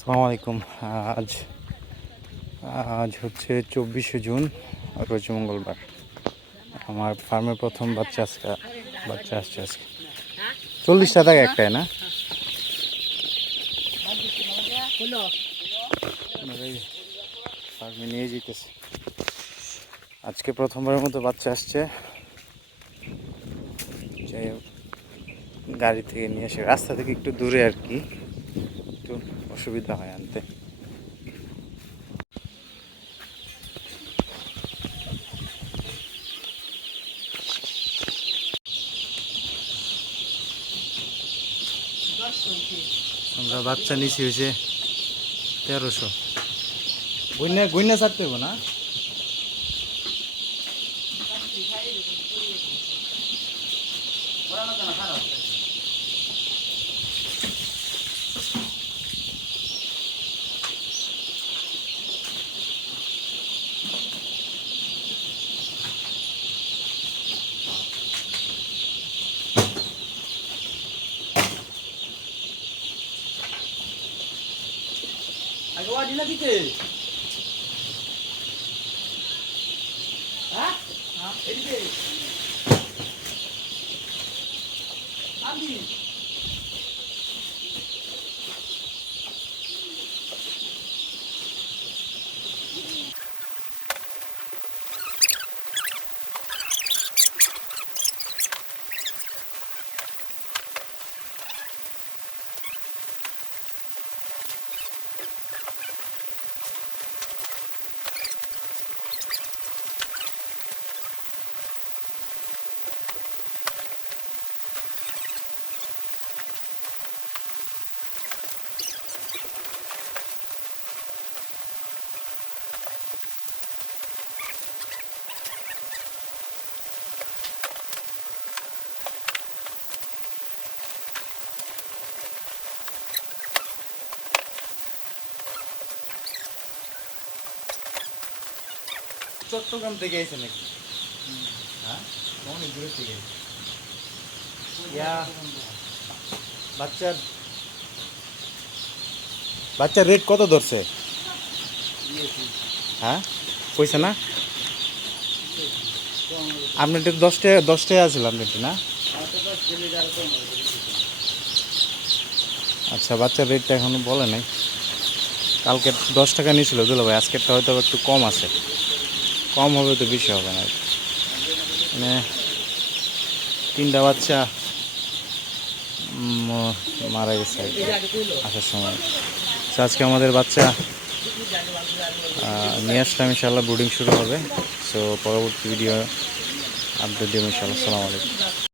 আসসালামু আলাইকুম। আজ আজ হচ্ছে চব্বিশে জুন, রোজ মঙ্গলবার। আমার ফার্মের প্রথম বাচ্চা আজকে, বাচ্চা আসছে আজকে। চল্লিশটা টাকা একটাই না? ফার্মে নিয়ে যেতেছে। আজকে প্রথমবারের মতো বাচ্চা আসছে। যাই হোক, গাড়ি থেকে নিয়ে এসে রাস্তা থেকে একটু দূরে আর কি। একটু অসুবিধা হয় আনতে। আমরা বাচ্চা নিছি হয়েছে তেরোশো। গুইনে গুইনে ছাড়তে হইব না? Nagawa nila dito eh. Ha? Ha? Eh dito. Ambil. Chittagong থেকে আইছে নাকি? হ্যাঁ? অনেক থেকে বাচ্চার বাচ্চার রেট কত ধরছে? হ্যাঁ? পয়সা না? আপনার তো দশ টাকা দশ টাকা আছিল আপনার না? আচ্ছা বাচ্চার রেটটা এখনও বলে নাই। কালকে দশ টাকা নিয়েছিল দুলো ভাই আজকেরটা হয়তো একটু কম আছে। কম হবে তো বেশি হবে না মানে তিনটা বাচ্চা মারা গেছে আসার সময়। আজকে আমাদের বাচ্চা নিয়ে আসলাম ইনশাল্লাহ ব্রুডিং শুরু হবে। সো পরবর্তী ভিডিও আপডেট দিব ইনশাল্লাহ আসসালামু আলাইকুম।